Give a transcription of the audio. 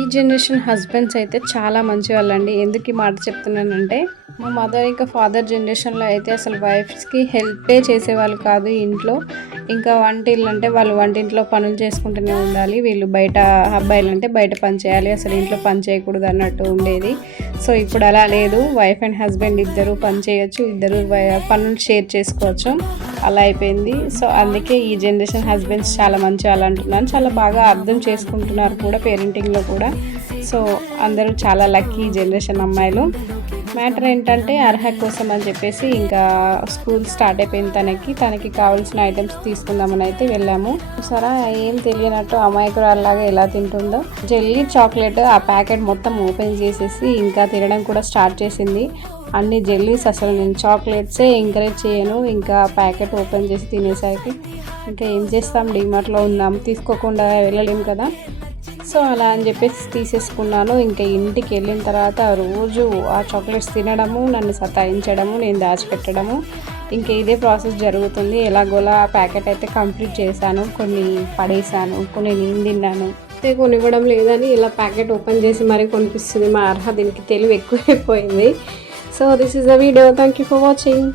ఈ generation husbands అయితే చాలా మంచివాళ్ళండి. ఎందుకు ఈ మాట చెప్తున్నానంటే, మా మదర్ ఇంకా ఫాదర్ జనరేషన్‌లో అయితే అసలు వైఫ్స్‌కి హెల్పే చేసేవాళ్ళు కాదు ఇంట్లో. ఇంకా వంటిల్లంటే వాళ్ళు వంటింట్లో పనులు చేసుకుంటూనే ఉండాలి. వీళ్ళు బయట అబ్బాయిలంటే బయట పని చేయాలి. అసలు ఇంట్లో పని చేయకూడదు అన్నట్టు ఉండేది. సో ఇప్పుడు అలా లేదు. వైఫ్ అండ్ హస్బెండ్ ఇద్దరు పని చేయొచ్చు. ఇద్దరు పనులు షేర్ చేసుకోవచ్చు. అలా అయిపోయింది. సో అందుకే ఈ జనరేషన్ హస్బెండ్స్ చాలా మంచివాళ్ళు అంటున్నాను. చాలా బాగా అర్థం చేసుకుంటున్నారు కూడా పేరెంటింగ్‌లో కూడా. సో అందరూ చాలా లక్కీ జనరేషన్ అమ్మాయిలు. మ్యాటర్ ఏంటంటే అర్హ కోసం అని చెప్పేసి ఇంకా స్కూల్ స్టార్ట్ అయిపోయింది తనకి కావాల్సిన ఐటమ్స్ తీసుకుందామని అయితే వెళ్ళాము. సరే ఏం తెలియనట్టు అమాయకురాల్లాగా ఎలా తింటుందో జెల్లీ చాక్లెట్ ఆ ప్యాకెట్ మొత్తం ఓపెన్ చేసేసి ఇంకా తినడం కూడా స్టార్ట్ చేసింది. అన్ని జెల్లీస్ అసలు నేను చాక్లెట్సే ఎంకరేజ్ చేయను. ఇంకా ప్యాకెట్ ఓపెన్ చేసి తినేసరికి ఇంకా ఏం చేస్తాం, డీమార్ట్లో ఉన్నాం, తీసుకోకుండా వెళ్ళలేము కదా. సో అలా అని చెప్పేసి తీసేసుకున్నాను. ఇంకా ఇంటికి వెళ్ళిన తర్వాత రోజు ఆ చాక్లెట్స్ తినడము, నన్ను సతాయించడము, నేను దాచిపెట్టడము, ఇంకా ఇదే ప్రాసెస్ జరుగుతుంది. ఎలాగోలా ఆ ప్యాకెట్ అయితే కంప్లీట్ చేశాను. కొన్ని పడేసాను, కొన్ని నేను తిన్నాను. అయితే కొనివ్వడం లేదని ఇలా ప్యాకెట్ ఓపెన్ చేసి మరీ కొనిపిస్తుంది మా అర్హ. దీనికి తెలివి ఎక్కువైపోయింది. So this is the video. Thank you for watching.